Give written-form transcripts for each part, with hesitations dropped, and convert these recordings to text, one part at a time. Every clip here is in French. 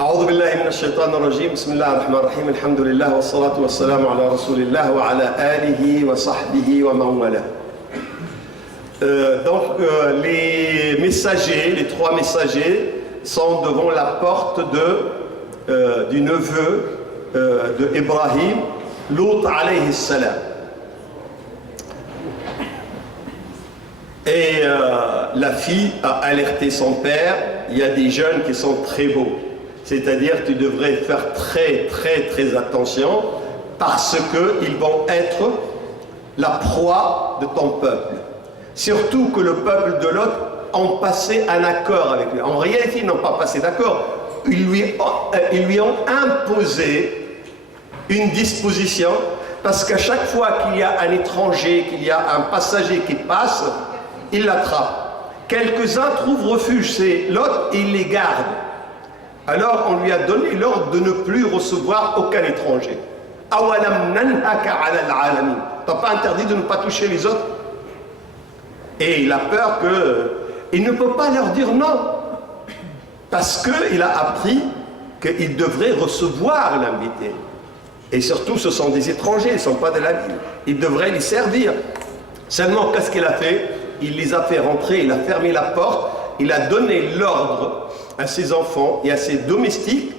أعوذ بالله من الشيطان الرجيم بسم الله الرحمن الرحيم الحمد لله والصلاة والسلام على رسول الله وعلى آله وصحبه ومن والاه. Les messagers, les trois messagers sont devant la porte du neveu de Ibrahim, Lut alayhi salam. Et la fille a alerté son père, il y a des jeunes qui sont très beaux. C'est-à-dire tu devrais faire très attention parce qu'ils vont être la proie de ton peuple. Surtout que le peuple de l'autre ont passé un accord avec lui. En réalité, ils n'ont pas passé d'accord. Ils lui ont imposé une disposition parce qu'à chaque fois qu'il y a un étranger, qu'il y a un passager qui passe, il l'attrape. Quelques-uns trouvent refuge, c'est l'autre, et il les garde. Alors on lui a donné l'ordre de ne plus recevoir aucun étranger. Awalam nanhaka ala al-alamin. T'as pas interdit de ne pas toucher les autres? Et il a peur qu'il ne peut pas leur dire non. Parce qu'il a appris qu'il devrait recevoir l'invité. Et surtout, ce sont des étrangers, ils ne sont pas de la ville. Il devrait les servir. Seulement, qu'est-ce qu'il a fait? Il les a fait rentrer, il a fermé la porte, il a donné l'ordre à ses enfants et à ses domestiques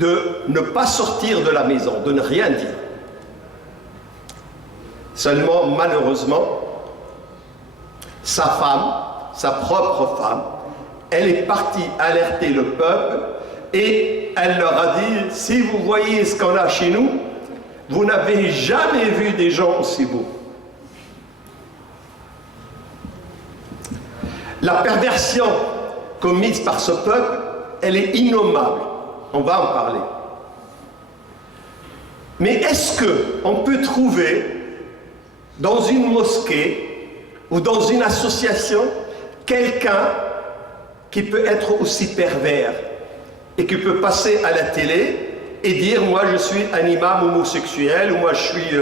de ne pas sortir de la maison, de ne rien dire. Seulement, malheureusement, sa femme, sa propre femme, elle est partie alerter le peuple et elle leur a dit: si vous voyez ce qu'on a chez nous, vous n'avez jamais vu des gens aussi beaux. La perversion commise par ce peuple, elle est innommable. On va en parler. Mais est-ce qu'on peut trouver dans une mosquée ou dans une association quelqu'un qui peut être aussi pervers et qui peut passer à la télé et dire: moi je suis un imam homosexuel, ou moi je suis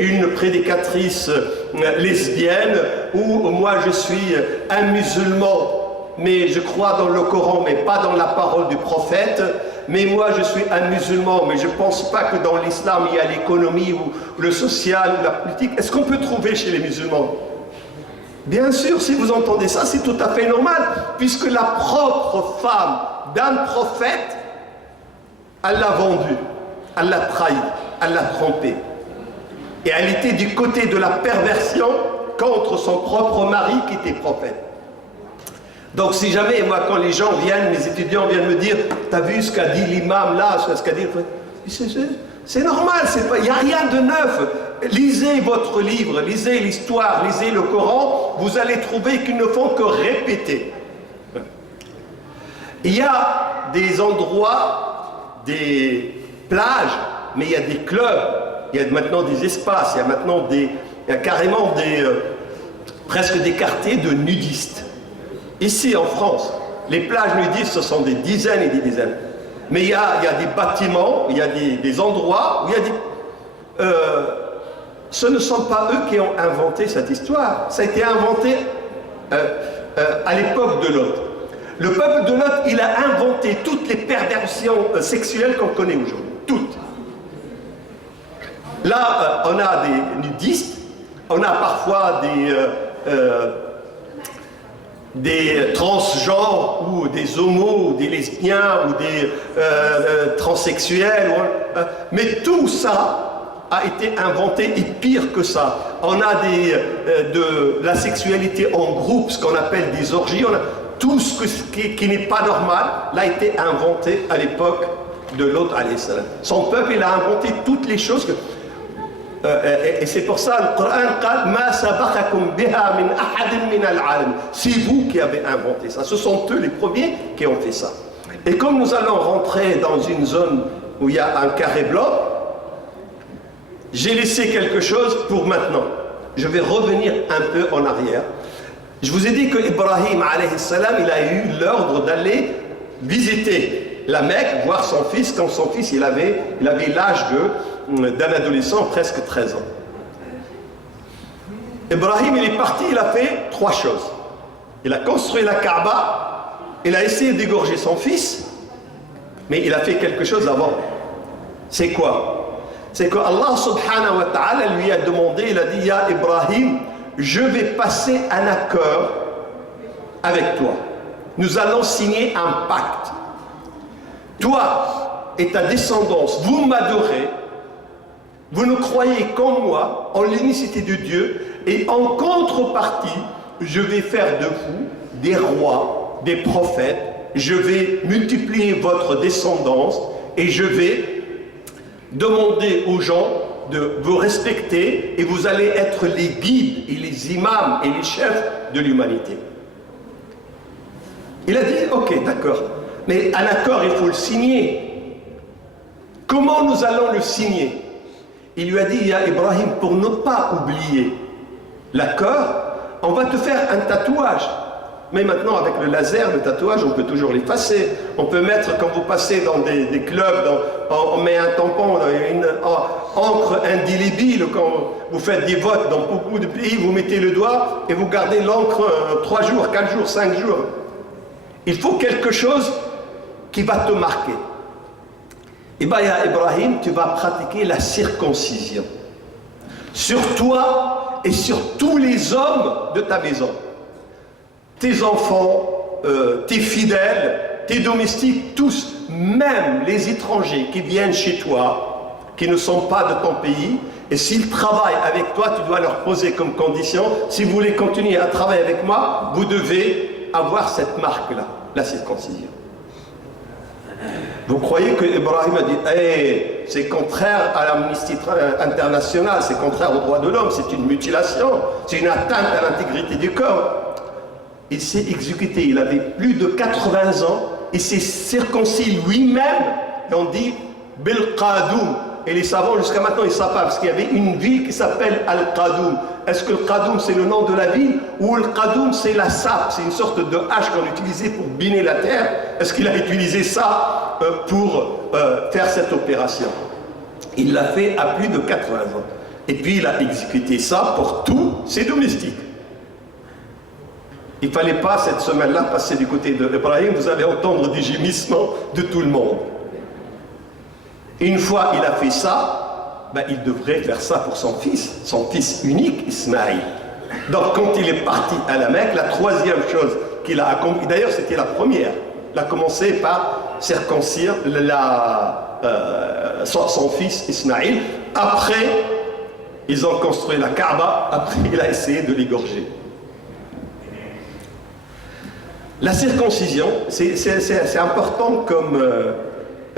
une prédicatrice lesbienne, ou moi je suis un musulman mais je crois dans le Coran mais pas dans la parole du prophète, mais moi je suis un musulman mais je ne pense pas que dans l'islam il y a l'économie ou le social ou la politique. Est-ce qu'on peut trouver chez les musulmans? Bien sûr, si vous entendez ça, c'est tout à fait normal, puisque la propre femme d'un prophète, elle l'a vendu, elle l'a trahi, elle l'a trompé. Et elle était du côté de la perversion contre son propre mari qui était prophète. Donc si jamais, moi, quand les gens viennent, mes étudiants viennent me dire: t'as vu ce qu'a dit l'imam là, ce qu'a dit... C'est normal, il n'y a rien de neuf. Lisez votre livre, lisez l'histoire, lisez le Coran, vous allez trouver qu'ils ne font que répéter. Il y a des endroits, des plages, mais il y a des clubs, il y a maintenant des espaces, il y a maintenant carrément presque des quartiers de nudistes. Ici en France, les plages nudistes, ce sont des dizaines et des dizaines. Mais il y a des bâtiments, il y a des endroits où il y a des... ce ne sont pas eux qui ont inventé cette histoire. Ça a été inventé à l'époque de Lot. Le peuple de Lot, il a inventé toutes les perversions sexuelles qu'on connaît aujourd'hui. Toutes. Là, on a des nudistes, on a parfois des transgenres ou des homos ou des lesbiens ou des transsexuels, mais tout ça a été inventé, et pire que ça. On a de la sexualité en groupe, ce qu'on appelle des orgies, on a tout ce qui n'est pas normal, l'a été inventé à l'époque de Lot alayhi salam. Son peuple, il a inventé toutes les choses et c'est pour ça le Coran dit: Ma sabaqakum biha min ahadin min al-alam. C'est vous qui avez inventé ça. Ce sont eux les premiers qui ont fait ça. Et comme nous allons rentrer dans une zone où il y a un carré blanc, j'ai laissé quelque chose pour maintenant. Je vais revenir un peu en arrière. Je vous ai dit que Ibrahim alayhi salam, il a eu l'ordre d'aller visiter la Mecque, voir son fils, quand son fils il avait l'âge d'un adolescent, presque 13 ans. Ibrahim, il est parti, il a fait 3 choses. Il a construit la Kaaba, il a essayé d'égorger son fils, Mais il a fait quelque chose avant. C'est quoi? C'est que Allah subhanahu wa ta'ala lui a demandé, il a dit, Ya Ibrahim, je vais passer un accord avec toi. Nous allons signer un pacte. Toi et ta descendance, vous m'adorez, vous ne croyez qu'en moi, en l'unicité de Dieu, et en contrepartie, je vais faire de vous des rois, des prophètes, je vais multiplier votre descendance et je vais demander aux gens de vous respecter et vous allez être les guides et les imams et les chefs de l'humanité. Il a dit, ok, d'accord, mais un accord, il faut le signer. Comment nous allons le signer? Il lui a dit, Ya Ibrahim, pour ne pas oublier l'accord, on va te faire un tatouage. Mais maintenant, avec le laser, le tatouage, on peut toujours l'effacer. On peut mettre, quand vous passez dans des clubs, on met un tampon, une encre indélébile. Quand vous faites des votes dans beaucoup de pays, vous mettez le doigt et vous gardez l'encre 3 jours, 4 jours, 5 jours. Il faut quelque chose qui va te marquer. Et bien, ya Ibrahim, tu vas pratiquer la circoncision. Sur toi et sur tous les hommes de ta maison. Tes enfants, tes fidèles, tes domestiques, tous, même les étrangers qui viennent chez toi, qui ne sont pas de ton pays, et s'ils travaillent avec toi, tu dois leur poser comme condition, si vous voulez continuer à travailler avec moi, vous devez avoir cette marque-là, la circoncision. Vous croyez que Ibrahim a dit hey, c'est contraire à l'Amnesty internationale, c'est contraire aux droits de l'homme, c'est une mutilation, c'est une atteinte à l'intégrité du corps. Il s'est exécuté, il avait plus de 80 ans, il s'est circoncis lui-même, et on dit Bil-Qadoum. Et les savants jusqu'à maintenant ils ne savent pas, parce qu'il y avait une ville qui s'appelle Al-Qadoum. Est-ce que le Qadoum c'est le nom de la ville, ou le Qadoum c'est la sape, c'est une sorte de hache qu'on utilisait pour biner la terre? Est-ce qu'il a utilisé ça pour faire cette opération? Il l'a fait à plus de 80 ans. Et puis il a exécuté ça pour tous ses domestiques. Il ne fallait pas cette semaine-là passer du côté d'Ibrahim, vous allez entendre des gémissements de tout le monde. Une fois il a fait ça, ben, il devrait faire ça pour son fils unique, Ismaïl. Donc quand il est parti à la Mecque, la troisième chose qu'il a accomplie, d'ailleurs c'était la première, il a commencé par circoncire son fils Ismaïl. Après, ils ont construit la Kaaba, après il a essayé de l'égorger. La circoncision, c'est important comme...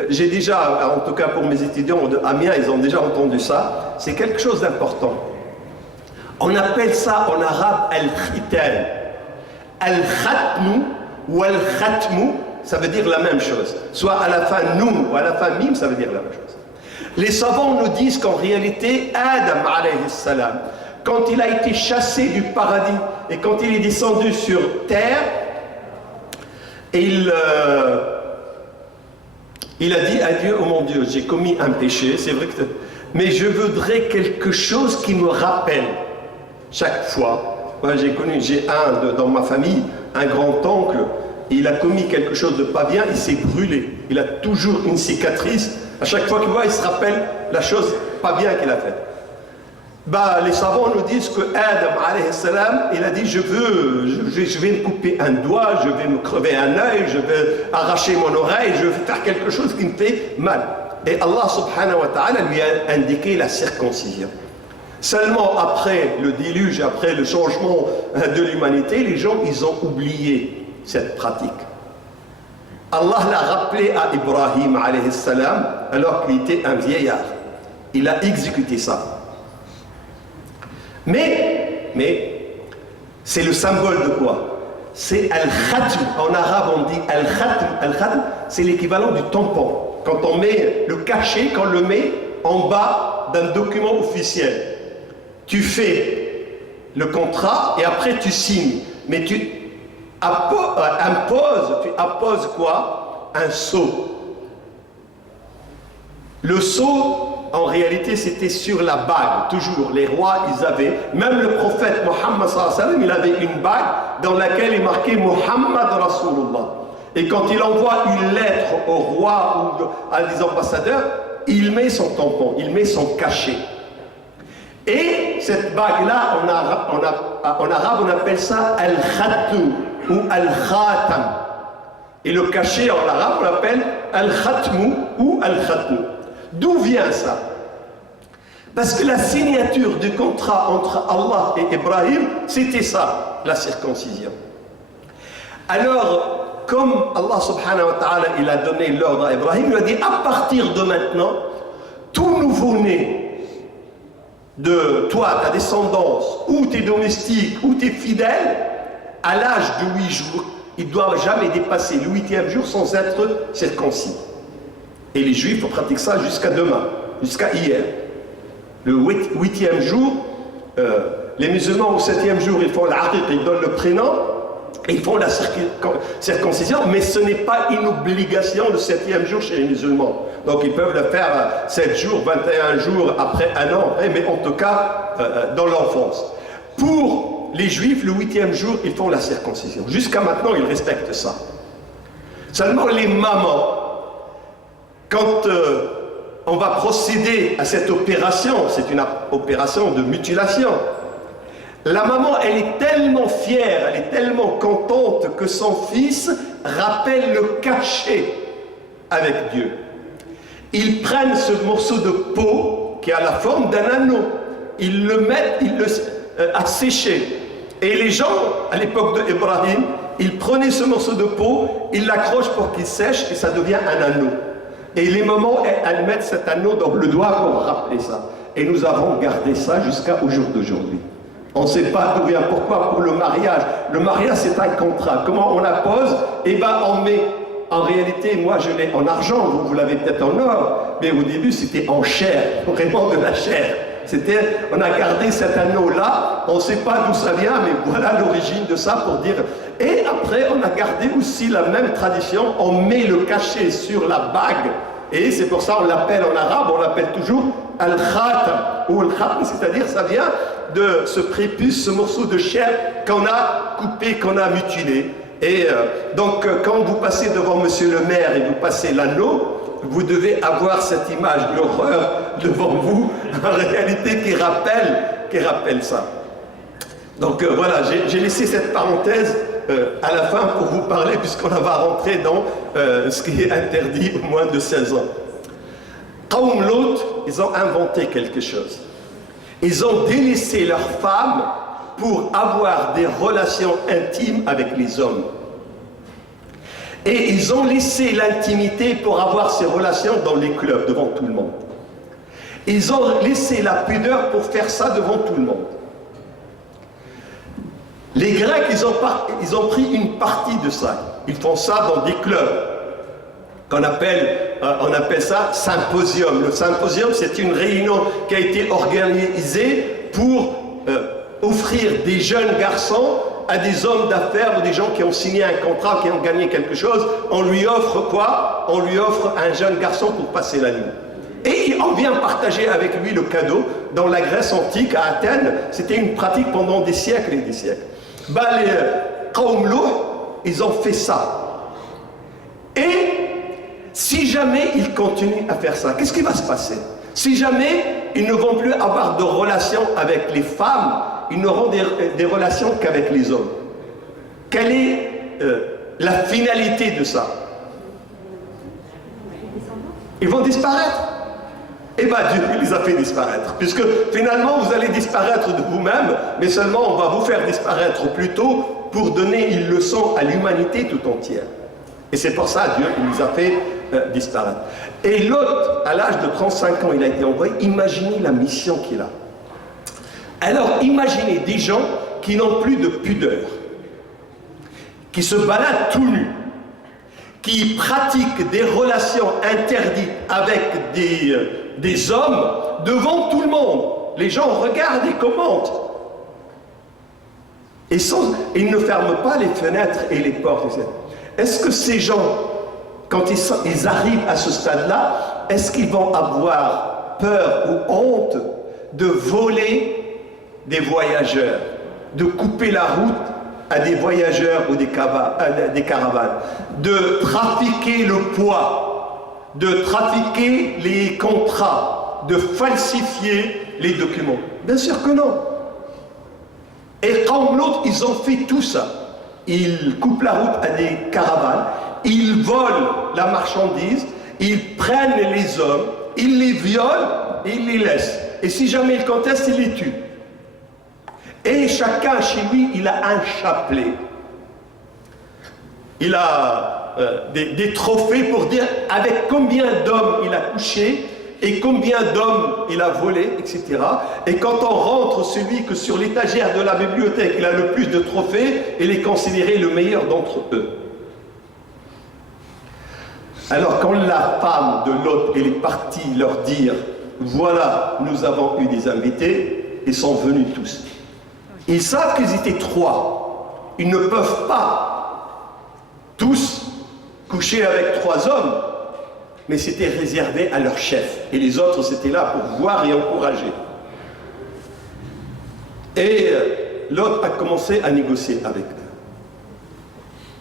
j'ai déjà, en tout cas pour mes étudiants de Amiens, ils ont déjà entendu ça. C'est quelque chose d'important. On appelle ça en arabe al-khitan. Al-khatmu ou al-khatmu, ça veut dire la même chose. Soit à la fin noun ou à la fin mim, ça veut dire la même chose. Les savants nous disent qu'en réalité, Adam alayhi salam, quand il a été chassé du paradis et quand il est descendu sur terre, il a dit à Dieu, oh mon Dieu, j'ai commis un péché, c'est vrai que... Mais je voudrais quelque chose qui me rappelle chaque fois. Moi, j'ai dans ma famille, un grand-oncle, il a commis quelque chose de pas bien, il s'est brûlé. Il a toujours une cicatrice. À chaque fois qu'il voit, il se rappelle la chose pas bien qu'il a faite. Bah, les savants nous disent que Adam, alayhi salam, il a dit je vais me couper un doigt, je vais me crever un œil, je vais arracher mon oreille, je vais faire quelque chose qui me fait mal. Et Allah subhanahu wa ta'ala lui a indiqué la circoncision. Seulement après le déluge, après le changement de l'humanité, les gens ils ont oublié cette pratique. Allah l'a rappelé à Ibrahim alayhi salam alors qu'il était un vieillard. Il a exécuté ça. Mais c'est le symbole de quoi? C'est al-khatm. En arabe on dit al-khatm. Al-khatm, c'est l'équivalent du tampon. Quand on met le cachet, qu'on le met en bas d'un document officiel. Tu fais le contrat et après tu signes. Mais tu apposes quoi? Un sceau. Le sceau, en réalité, c'était sur la bague, toujours. Les rois, ils avaient, même le prophète Mohammed sallallahu alayhi wa sallam, il avait une bague dans laquelle il marquait Muhammad Rasulullah. Et quand il envoie une lettre au roi ou à des ambassadeurs, il met son tampon, il met son cachet. Et cette bague-là, en arabe, on appelle ça al-khatm ou al-khatam. Et le cachet en arabe, on l'appelle al-khatm ou al-khatm. D'où vient ça? Parce que la signature du contrat entre Allah et Ibrahim, c'était ça, la circoncision. Alors, comme Allah subhanahu wa ta'ala, il a donné l'ordre à Ibrahim, il a dit, à partir de maintenant, tout nouveau-né de toi, ta descendance, ou tes domestiques, ou tes fidèles, à l'âge de 8 jours, ils ne doivent jamais dépasser le 8e jour sans être circoncis. Et les Juifs pratiquent ça jusqu'à demain, jusqu'à hier. Le 8e jour, les musulmans au 7e jour, ils font l'aqiq, ils donnent le prénom, ils font la circoncision, mais ce n'est pas une obligation le 7e jour chez les musulmans. Donc ils peuvent le faire 7 jours, 21 jours, après un an, mais en tout cas dans l'enfance. Pour les Juifs, le 8e jour, ils font la circoncision. Jusqu'à maintenant, ils respectent ça. Seulement les mamans, quand on va procéder à cette opération, c'est une opération de mutilation, la maman, elle est tellement fière, elle est tellement contente que son fils rappelle le cachet avec Dieu. Ils prennent ce morceau de peau qui a la forme d'un anneau, ils le mettent à sécher. Et les gens, à l'époque d'Ibrahim, ils prenaient ce morceau de peau, ils l'accrochent pour qu'il sèche et ça devient un anneau. Et les mamans, elles mettent cet anneau dans le doigt pour rappeler ça. Et nous avons gardé ça jusqu'au jour d'aujourd'hui. On ne sait pas d'où vient, pourquoi, pour le mariage. Le mariage, c'est un contrat. Comment on appose? Eh bien, on met, en réalité, moi je l'ai en argent, vous l'avez peut-être en or, mais au début, c'était en chair, vraiment de la chair. On a gardé cet anneau-là, on ne sait pas d'où ça vient, mais voilà l'origine de ça pour dire. Et après, on a gardé aussi la même tradition, on met le cachet sur la bague, et c'est pour ça on l'appelle en arabe, on l'appelle toujours al-khatam, ou al-khatam, c'est-à-dire ça vient de ce prépuce, ce morceau de chair qu'on a coupé, qu'on a mutilé. Et donc, quand vous passez devant monsieur le maire et vous passez l'anneau, vous devez avoir cette image d'horreur devant vous, en réalité, qui rappelle ça. Donc voilà, j'ai laissé cette parenthèse à la fin pour vous parler, puisqu'on va rentrer dans ce qui est interdit au moins de 16 ans. Qawm Lot, ils ont inventé quelque chose. Ils ont délaissé leurs femmes pour avoir des relations intimes avec les hommes. Et ils ont laissé l'intimité pour avoir ces relations dans les clubs, devant tout le monde. Ils ont laissé la pudeur pour faire ça devant tout le monde. Les Grecs, ils ont pris une partie de ça. Ils font ça dans des clubs. On appelle ça symposium. Le symposium, c'est une réunion qui a été organisée pour offrir des jeunes garçons à des hommes d'affaires ou des gens qui ont signé un contrat, qui ont gagné quelque chose. On lui offre quoi? On lui offre un jeune garçon pour passer la nuit. Et on vient partager avec lui le cadeau. Dans la Grèce antique, à Athènes, c'était une pratique pendant des siècles et des siècles. Les Qawm Lut, ils ont fait ça. Et si jamais ils continuent à faire ça, qu'est-ce qui va se passer? Si jamais ils ne vont plus avoir de relations avec les femmes, ils n'auront des relations qu'avec les hommes. Quelle est la finalité de ça? Ils vont disparaître. Eh bien, Dieu les a fait disparaître. Puisque finalement, vous allez disparaître de vous-même, mais seulement on va vous faire disparaître plus tôt pour donner une leçon à l'humanité tout entière. Et c'est pour ça, Dieu, il nous a fait disparaître. Et Lot, à l'âge de 35 ans, il a été envoyé. Imaginez la mission qu'il a. Alors, imaginez des gens qui n'ont plus de pudeur, qui se baladent tout nus, qui pratiquent des relations interdites avec des hommes devant tout le monde. Les gens regardent et commentent. Et ils ne ferment pas les fenêtres et les portes. Est-ce que ces gens, quand ils arrivent à ce stade-là, est-ce qu'ils vont avoir peur ou honte de voler des voyageurs, de couper la route à des voyageurs ou des caravanes de trafiquer le poids, de trafiquer les contrats, de falsifier les documents? Bien sûr que non. Et comme l'autre, ils ont fait tout ça. Ils coupent la route à des caravanes, ils volent la marchandise, ils prennent les hommes, ils les violent et ils les laissent. Et si jamais ils contestent, ils les tuent. Et chacun chez lui, il a un chapelet. Il a des trophées pour dire avec combien d'hommes il a couché et combien d'hommes il a volé, etc. Et quand on rentre, celui que sur l'étagère de la bibliothèque, il a le plus de trophées, il est considéré le meilleur d'entre eux. Alors quand la femme de l'autre, elle est partie leur dire, voilà, nous avons eu des invités, ils sont venus tous. Ils savent qu'ils étaient 3. Ils ne peuvent pas tous coucher avec 3 hommes, mais c'était réservé à leur chef. Et les autres, c'était là pour voir et encourager. Et l'autre a commencé à négocier avec eux.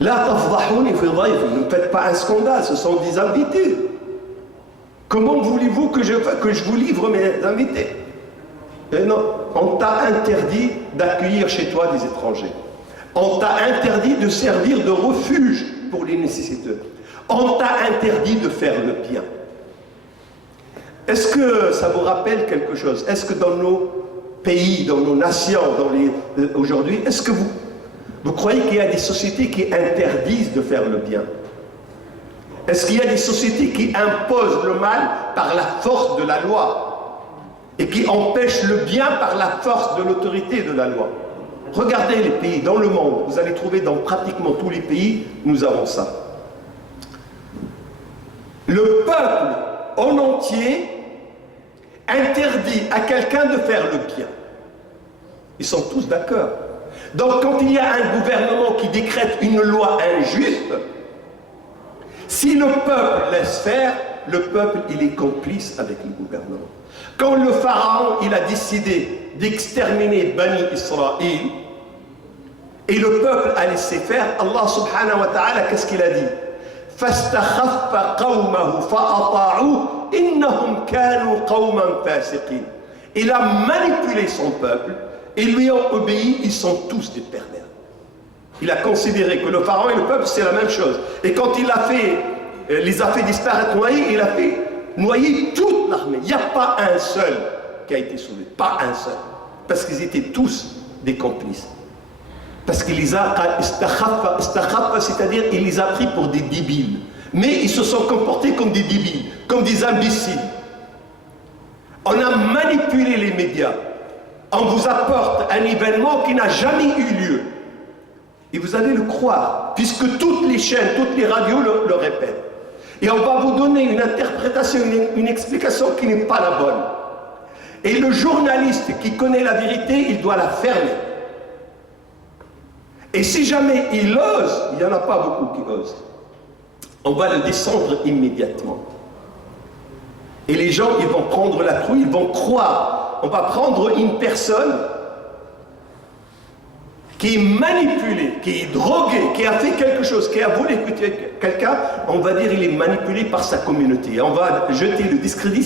La tafdahouni fi dhayfi, ne faites pas un scandale, ce sont des invités. Comment voulez-vous que je vous livre mes invités? Et non, on t'a interdit d'accueillir chez toi des étrangers. On t'a interdit de servir de refuge pour les nécessiteux. On t'a interdit de faire le bien. Est-ce que ça vous rappelle quelque chose? Est-ce que dans nos pays, dans nos nations, aujourd'hui, est-ce que vous croyez qu'il y a des sociétés qui interdisent de faire le bien? Est-ce qu'il y a des sociétés qui imposent le mal par la force de la loi et qui empêchent le bien par la force de l'autorité de la loi? Regardez les pays dans le monde, vous allez trouver dans pratiquement tous les pays, nous avons ça. Le peuple en entier interdit à quelqu'un de faire le bien. Ils sont tous d'accord. Donc quand il y a un gouvernement qui décrète une loi injuste, si le peuple laisse faire, le peuple il est complice avec le gouvernement. Quand le pharaon il a décidé d'exterminer Bani Israël et le peuple a laissé faire, Allah subhanahu wa ta'ala qu'est-ce qu'il a dit? فَاسْتَخَفَّ قَوْمَهُ فَأَطَاعُوهُ إِنَّهُمْ كَانُوا قَوْمًا فَاسِقِينَ. Il a manipulé son peuple et lui ont obéi, ils sont tous des pervers. Il a considéré que le pharaon et le peuple c'est la même chose. Et quand il les a fait disparaître, noyer, il a fait noyer toute l'armée. Il n'y a pas un seul qui a été sauvé, pas un seul. Parce qu'ils étaient tous des complices. Parce qu'il les a istakhaffa, c'est-à-dire il les a pris pour des débiles. Mais ils se sont comportés comme des débiles, comme des imbéciles. On a manipulé les médias. On vous apporte un événement qui n'a jamais eu lieu. Et vous allez le croire, puisque toutes les chaînes, toutes les radios le répètent. Et on va vous donner une interprétation, une explication qui n'est pas la bonne. Et le journaliste qui connaît la vérité, il doit la fermer. Et si jamais il ose, il n'y en a pas beaucoup qui osent, on va le descendre immédiatement. Et les gens, ils vont prendre la trouille, ils vont croire. On va prendre une personne qui est manipulée, qui est droguée, qui a fait quelque chose, qui a volé quelqu'un, on va dire qu'il est manipulé par sa communauté. On va jeter le discrédit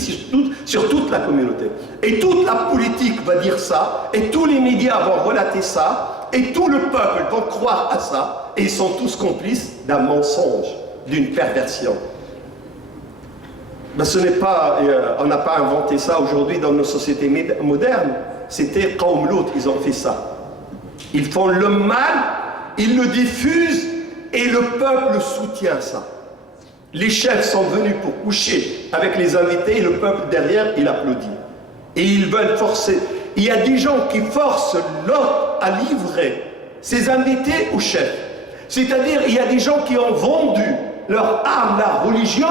sur toute la communauté. Et toute la politique va dire ça, et tous les médias vont relater ça, et tout le peuple va croire à ça, et ils sont tous complices d'un mensonge, d'une perversion. Ben, on n'a pas inventé ça aujourd'hui dans nos sociétés modernes, c'était Qawm Lut, ils ont fait ça. Ils font le mal, ils le diffusent, et le peuple soutient ça. Les chefs sont venus pour coucher avec les invités, et le peuple derrière, il applaudit. Et ils veulent forcer. Il y a des gens qui forcent l'autre à livrer ses invités au chef. C'est-à-dire, il y a des gens qui ont vendu leur âme, leur religion,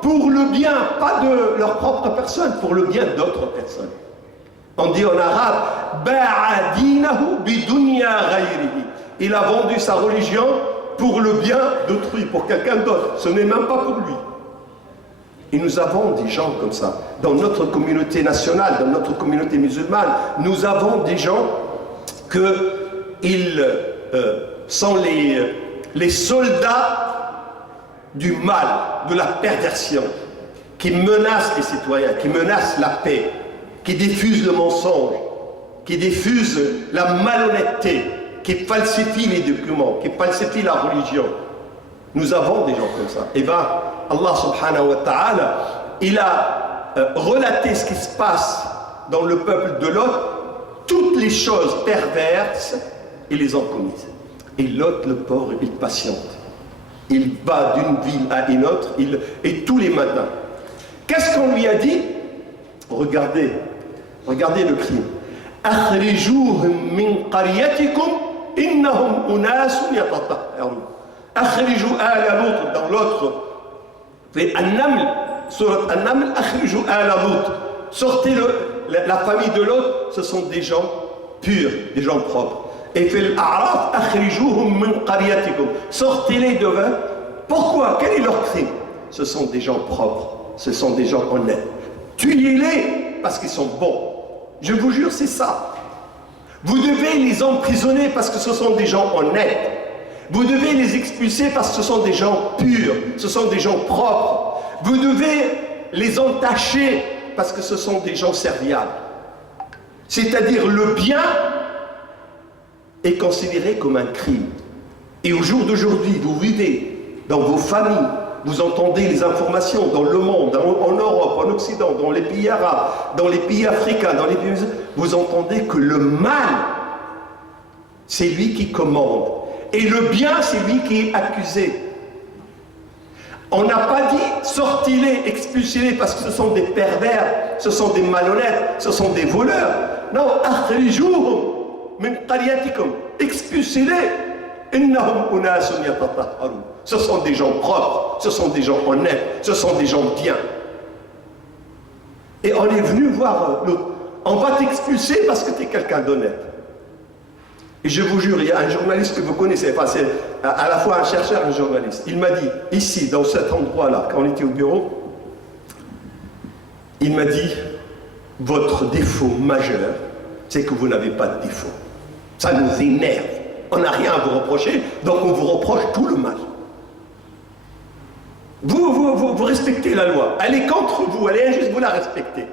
pour le bien, pas de leur propre personne, pour le bien d'autres personnes. On dit en arabe, ba'a dinahu bidunya ghayrihi. Il a vendu sa religion pour le bien d'autrui, pour quelqu'un d'autre. Ce n'est même pas pour lui. Et nous avons des gens comme ça. Dans notre communauté nationale, dans notre communauté musulmane, nous avons des gens qu'ils sont les soldats du mal, de la perversion, qui menacent les citoyens, qui menacent la paix, qui diffusent le mensonge, qui diffusent la malhonnêteté, qui falsifient les documents, qui falsifient la religion. Nous avons des gens comme ça. Et bien, Allah subhanahu wa ta'ala, il a relaté ce qui se passe dans le peuple de Lot. Toutes les choses perverses, il les a commises. Et Lot, le pauvre, il patiente. Il va d'une ville à une autre, et tous les matins. Qu'est-ce qu'on lui a dit? Regardez le crime. أخرجوهم من قريتكم إنهم أناس يتطهرون. أخرجوا آل لوط. Dans l'autre, في النمل, سورة النمل, أخرجوا آل لوط. Sortez la famille de l'autre, ce sont des gens purs, des gens propres. Et في الأعراف أخرجوهم من قريتكم. Sortez-les de eux. Pourquoi? Quel est leur crime? Ce sont des gens propres, ce sont des gens honnêtes. Tuez-les parce qu'ils sont bons. Je vous jure, c'est ça. Vous devez les emprisonner parce que ce sont des gens honnêtes. Vous devez les expulser parce que ce sont des gens purs, ce sont des gens propres. Vous devez les entacher parce que ce sont des gens serviables. C'est-à-dire le bien est considéré comme un crime. Et au jour d'aujourd'hui, vous vivez dans vos familles, vous entendez les informations dans le monde, en Europe, en Occident, dans les pays arabes, dans les pays africains, dans les pays musulmans, vous entendez que le mal, c'est lui qui commande. Et le bien, c'est lui qui est accusé. On n'a pas dit sortez-les, expulsez-les parce que ce sont des pervers, ce sont des malhonnêtes, ce sont des voleurs. Non, akhrijuhum min qaryatikum, expulsez-les. Ce sont des gens propres, ce sont des gens honnêtes, ce sont des gens bien. Et on est venu voir l'autre. On va t'expulser parce que tu es quelqu'un d'honnête. Et je vous jure, il y a un journaliste que vous connaissez, enfin c'est à la fois un chercheur et un journaliste. Il m'a dit, ici, dans cet endroit-là, quand on était au bureau, il m'a dit, votre défaut majeur, c'est que vous n'avez pas de défaut. Ça nous énerve. On n'a rien à vous reprocher, donc on vous reproche tout le mal. Vous respectez la loi. Elle est contre vous, elle est injuste, vous la respectez.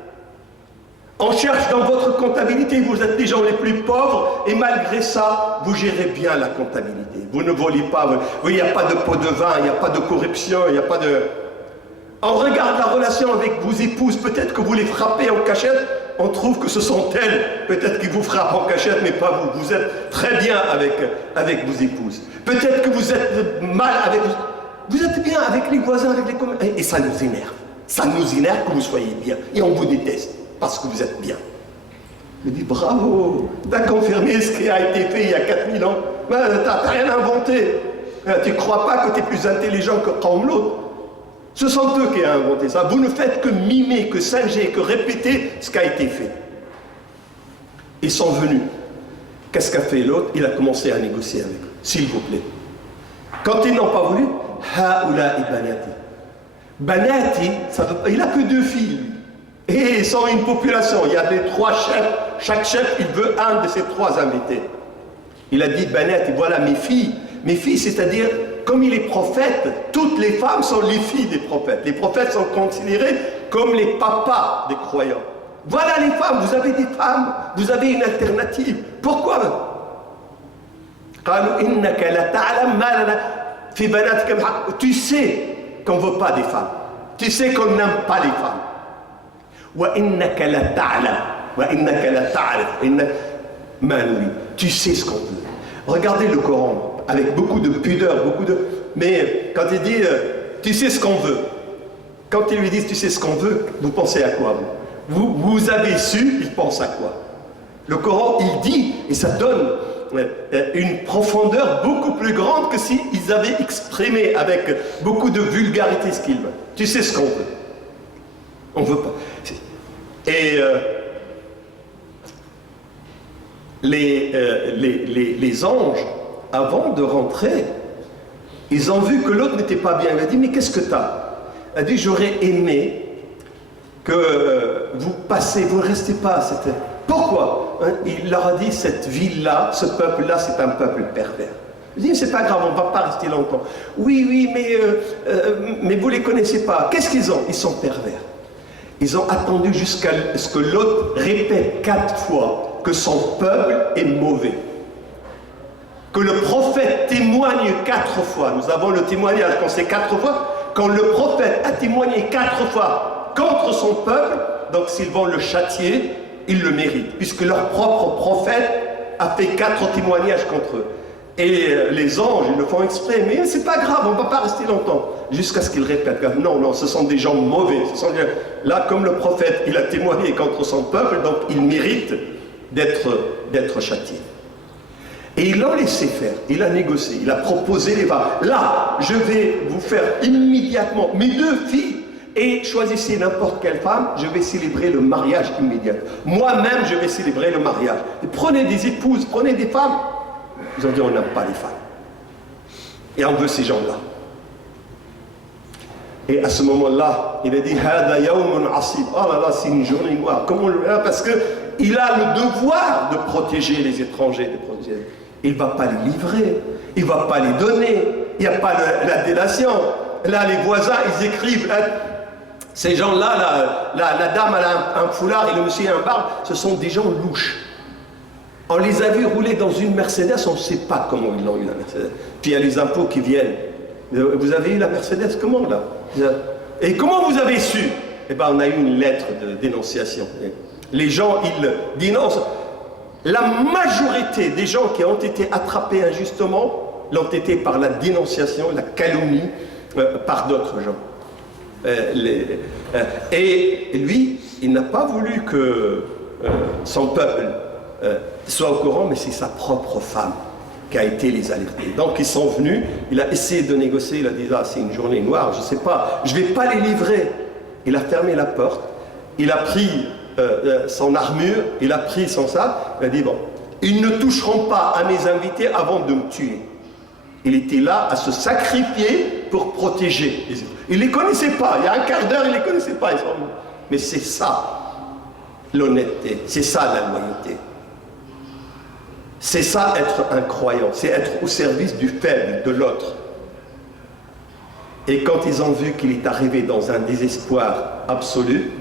On cherche dans votre comptabilité, vous êtes les gens les plus pauvres, et malgré ça, vous gérez bien la comptabilité. Vous ne volez pas, il n'y a pas de pot de vin, il n'y a pas de corruption, il n'y a pas de... On regarde la relation avec vos épouses, peut-être que vous les frappez en cachette, on trouve que ce sont elles, peut-être qu'ils vous frappent en cachette, mais pas vous. Vous êtes très bien avec vos épouses. Peut-être que vous êtes mal avec... Vous êtes bien avec les voisins, avec les commerçants. Et ça nous énerve. Ça nous énerve que vous soyez bien. Et on vous déteste, parce que vous êtes bien. Je dis bravo, tu as confirmé ce qui a été fait il y a 4000 ans. Tu n'as rien inventé. Tu ne crois pas que tu es plus intelligent que comme l'autre. Ce sont eux qui ont inventé ça. Vous ne faites que mimer, que singer, que répéter ce qui a été fait. Ils sont venus. Qu'est-ce qu'a fait l'autre? Il a commencé à négocier avec eux. S'il vous plaît. Quand ils n'ont pas voulu, Haoula'i banati. Banati, il n'a que 2 filles. Et ils sont une population. Il y a les 3 chefs. Chaque chef, il veut un de ces 3 invités. Il a dit banati, voilà mes filles. Mes filles, c'est-à-dire, comme il est prophète, toutes les femmes sont les filles des prophètes. Les prophètes sont considérés comme les papas des croyants. Voilà les femmes, vous avez des femmes, vous avez une alternative. Pourquoi? Tu sais qu'on ne veut pas des femmes. Tu sais qu'on n'aime pas les femmes. Tu sais ce qu'on veut. Regardez le Coran avec beaucoup de pudeur, mais quand il dit tu sais ce qu'on veut, quand ils lui disent tu sais ce qu'on veut, vous pensez à quoi vous avez su, il pense à quoi? Le Coran, il dit, et ça donne une profondeur beaucoup plus grande que s'ils avaient exprimé avec beaucoup de vulgarité ce qu'ils veulent. Tu sais ce qu'on veut. On ne veut pas. Et les anges, avant de rentrer, ils ont vu que l'autre n'était pas bien. Il a dit, mais qu'est-ce que tu as? Il a dit, j'aurais aimé que vous passez, vous ne restez pas, Pourquoi? Il leur a dit, cette ville-là, ce peuple-là, c'est un peuple pervers. Il dit, c'est pas grave, on ne va pas rester longtemps. Oui, mais vous ne les connaissez pas. Qu'est-ce qu'ils ont? Ils sont pervers. Ils ont attendu jusqu'à ce que l'autre répète 4 fois que son peuple est mauvais. Que le prophète témoigne 4 fois. Nous avons le témoignage quand c'est 4 fois. Quand le prophète a témoigné 4 fois contre son peuple, donc s'ils vont le châtier, ils le méritent. Puisque leur propre prophète a fait 4 témoignages contre eux. Et les anges, ils le font exprès. Mais c'est pas grave, on ne va pas rester longtemps. Jusqu'à ce qu'ils répètent. Non, ce sont des gens mauvais. Là, comme le prophète, il a témoigné contre son peuple, donc il mérite d'être châtié. Et il l'a laissé faire, il a négocié, il a proposé les vins. Là, je vais vous faire immédiatement mes 2 filles et choisissez n'importe quelle femme, je vais célébrer le mariage immédiat. Moi-même, je vais célébrer le mariage. Et prenez des épouses, prenez des femmes. Ils ont dit, on n'aime pas les femmes. Et on veut ces gens-là. Et à ce moment-là, il a dit, Hada yawmun asib. Oh là là, c'est une journée noire. Comment parce qu'il a le devoir de protéger les étrangers, de protéger. Il ne va pas les livrer, il ne va pas les donner, il n'y a pas la délation. Là, les voisins, ils écrivent, ces gens-là, la dame a un foulard et le monsieur a un barbe, ce sont des gens louches. On les a vus rouler dans une Mercedes, on ne sait pas comment ils l'ont eu la Mercedes. Puis il y a les impôts qui viennent. Vous avez eu la Mercedes, comment là? Et comment vous avez su? Eh bien, on a eu une lettre de dénonciation. Les gens, ils dénoncent. La majorité des gens qui ont été attrapés injustement l'ont été par la dénonciation, la calomnie par d'autres gens. Et lui, il n'a pas voulu que son peuple soit au courant, mais c'est sa propre femme qui a été les alerter. Donc ils sont venus, il a essayé de négocier, il a dit, ah, c'est une journée noire, je ne sais pas, je ne vais pas les livrer. Il a fermé la porte, il a pris son armure, il a pris son sac, il a dit, bon, ils ne toucheront pas à mes invités avant de me tuer. Il était là à se sacrifier pour protéger les autres. Il ne les connaissait pas, il y a un quart d'heure, il ne les connaissait pas. Mais c'est ça, l'honnêteté, c'est ça la loyauté. C'est ça être un croyant, c'est être au service du faible, de l'autre. Et quand ils ont vu qu'il est arrivé dans un désespoir absolu,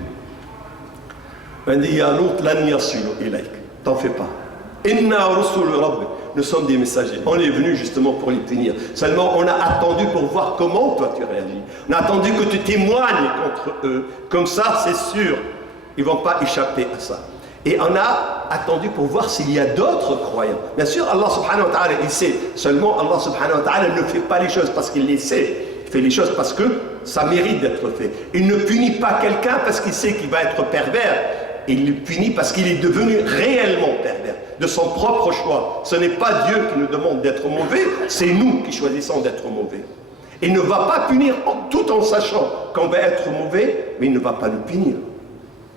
on dit, ya Lut lan yasilu ilayk, t'en fais pas. Inna rusul rabbik, nous sommes des messagers. On est venu justement pour les punir. Seulement, on a attendu pour voir comment toi tu réagis. On a attendu que tu témoignes contre eux. Comme ça, c'est sûr, ils ne vont pas échapper à ça. Et on a attendu pour voir s'il y a d'autres croyants. Bien sûr, Allah subhanahu wa ta'ala, il sait. Seulement, Allah subhanahu wa ta'ala ne fait pas les choses parce qu'il les sait. Il fait les choses parce que ça mérite d'être fait. Il ne punit pas quelqu'un parce qu'il sait qu'il va être pervers. Il le punit parce qu'il est devenu réellement pervers, de son propre choix. Ce n'est pas Dieu qui nous demande d'être mauvais, c'est nous qui choisissons d'être mauvais. Il ne va pas punir tout en sachant qu'on va être mauvais, mais il ne va pas nous punir.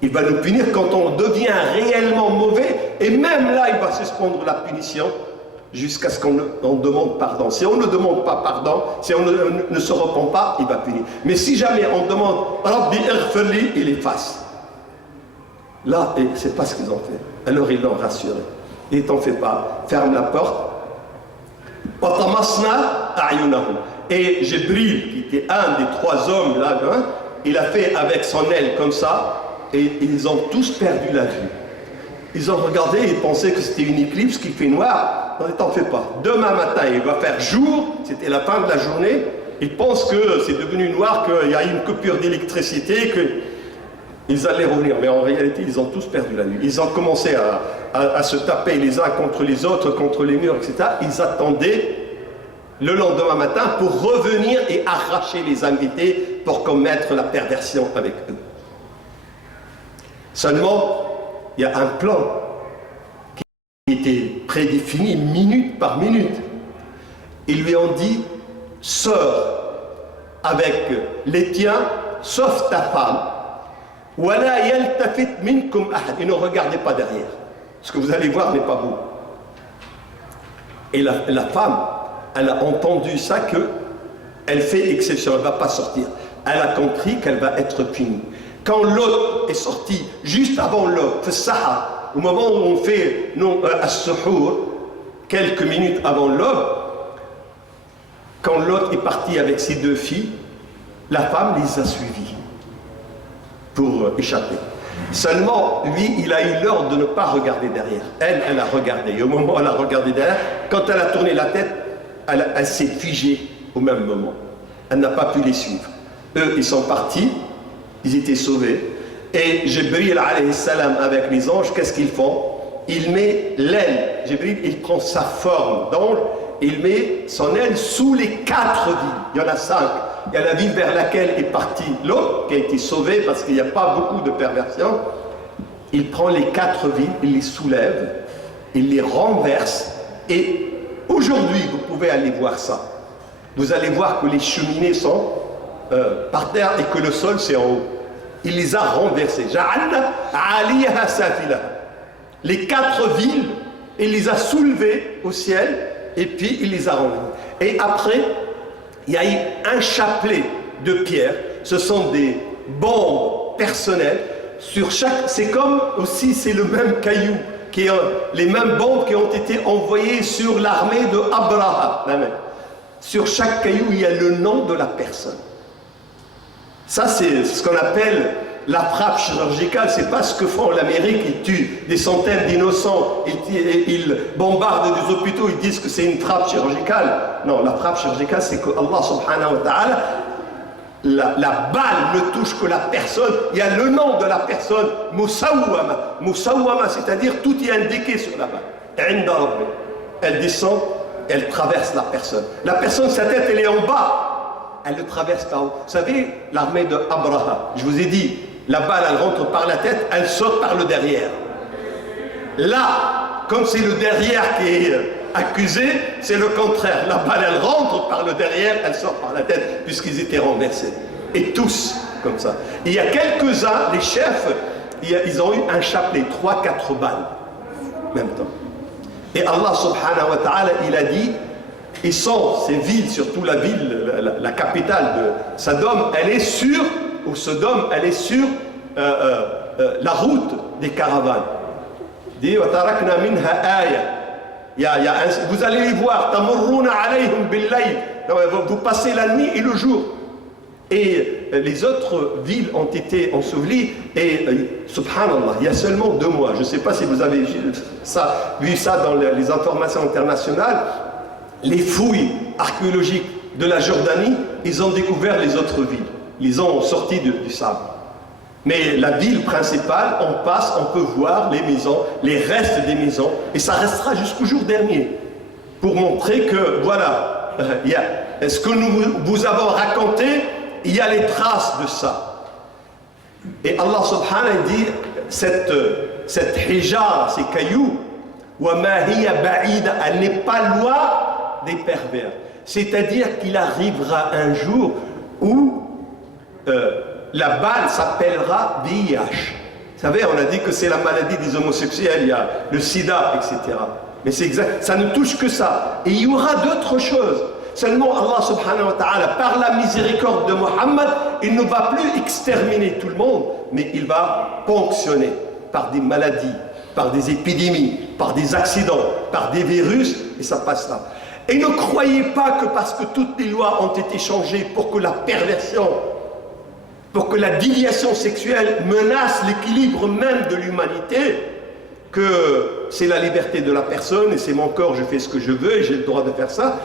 Il va nous punir quand on devient réellement mauvais, et même là, il va suspendre la punition jusqu'à ce qu'on demande pardon. Si on ne demande pas pardon, si on ne se repent pas, il va punir. Mais si jamais on demande « Rabbi ighfirli », il efface. Là, c'est pas ce qu'ils ont fait. Alors ils l'ont rassuré. Et t'en fais pas, ferme la porte. Et Jibril, qui était un des 3 hommes là, hein, il a fait avec son aile comme ça, et ils ont tous perdu la vue. Ils ont regardé et pensaient que c'était une éclipse qui fait noir. Non, t'en fais pas. Demain matin, il va faire jour, c'était la fin de la journée. Ils pensent que c'est devenu noir, qu'il y a une coupure d'électricité, que ils allaient revenir, mais en réalité, ils ont tous perdu la vue. Ils ont commencé à se taper les uns contre les autres, contre les murs, etc. Ils attendaient le lendemain matin pour revenir et arracher les invités pour commettre la perversion avec eux. Seulement, il y a un plan qui était prédéfini minute par minute. Ils lui ont dit, sors avec les tiens, sauf ta femme. Et ne regardez pas derrière. Ce que vous allez voir n'est pas beau. Et la femme, elle a entendu ça, qu'elle fait exception, elle ne va pas sortir. Elle a compris qu'elle va être punie. Quand l'autre est sorti, juste avant l'autre, au moment où on fait as-suhour, quelques minutes avant l'aube, quand l'autre est parti avec ses 2 filles, la femme les a suivies pour échapper. Seulement, lui, il a eu l'ordre de ne pas regarder derrière. Elle a regardé. Et au moment où elle a regardé derrière, quand elle a tourné la tête, elle s'est figée au même moment. Elle n'a pas pu les suivre. Eux, ils sont partis, ils étaient sauvés. Et Jibril alayhi salam avec les anges, qu'est-ce qu'ils font? Il met l'aile. Jibril, il prend sa forme d'ange, il met son aile sous les 4 villes. Il y en a 5. Il y a la ville vers laquelle est parti l'autre, qui a été sauvé parce qu'il n'y a pas beaucoup de perversion. Il prend les 4 villes, il les soulève, il les renverse. Et aujourd'hui, vous pouvez aller voir ça. Vous allez voir que les cheminées sont par terre et que le sol c'est en haut. Il les a renversées. Les 4 villes, il les a soulevées au ciel et puis il les a renversées. Et après, il y a eu un chapelet de pierres. Ce sont des bombes personnelles. Sur chaque, c'est comme aussi, c'est le même caillou, les mêmes bombes qui ont été envoyées sur l'armée de Abraham. Sur chaque caillou, il y a le nom de la personne. Ça, c'est ce qu'on appelle la frappe chirurgicale. C'est pas ce que font l'Amérique. Ils tuent des centaines d'innocents, ils bombardent des hôpitaux, ils disent que c'est une frappe chirurgicale. Non, la frappe chirurgicale, c'est que Allah subhanahu wa ta'ala, la balle ne touche que la personne. Il y a le nom de la personne, Musawwama. Musawwama, c'est-à-dire tout est indiqué sur la balle. Elle descend, elle traverse la personne. La personne, sa tête, elle est en bas. Elle le traverse par haut. Vous savez, l'armée de Abraham, je vous ai dit, la balle, elle rentre par la tête, elle sort par le derrière. Là, comme c'est le derrière qui est accusé, c'est le contraire. La balle, elle rentre par le derrière, elle sort par la tête, puisqu'ils étaient renversés. Et tous, comme ça. Et il y a quelques-uns, les chefs, ils ont eu un chapelet, 3-4 balles, en même temps. Et Allah subhanahu wa ta'ala, il a dit, ils sont, ces villes, surtout la ville, la capitale de Sodome, elle est sur, ou Sodome, elle est sur la route des caravanes. Dit, vous allez les voir, vous passez la nuit et le jour. Et les autres villes ont été ensevelies, et subhanallah, il y a seulement 2 mois, je ne sais pas si vous avez vu ça dans les informations internationales, les fouilles archéologiques de la Jordanie, ils ont découvert les autres villes. Ils ont sorti du sable. Mais la ville principale, on passe, on peut voir les maisons, les restes des maisons, et ça restera jusqu'au jour dernier, pour montrer que, voilà, ce que nous vous avons raconté, il y a les traces de ça. Et Allah subhanahu dit, cette hijara, ces cailloux, elle n'est pas loin des pervers. C'est-à-dire qu'il arrivera un jour où la balle s'appellera VIH. Vous savez, on a dit que c'est la maladie des homosexuels, il y a le sida, etc. Mais c'est exact, ça ne touche que ça. Et il y aura d'autres choses. Seulement Allah subhanahu wa ta'ala, par la miséricorde de Mohammed, il ne va plus exterminer tout le monde, mais il va ponctionner par des maladies, par des épidémies, par des accidents, par des virus, et ça passe là. Et ne croyez pas que parce que toutes les lois ont été changées pour que la perversion, pour que la déviation sexuelle menace l'équilibre même de l'humanité, que c'est la liberté de la personne et c'est mon corps, je fais ce que je veux et j'ai le droit de faire ça.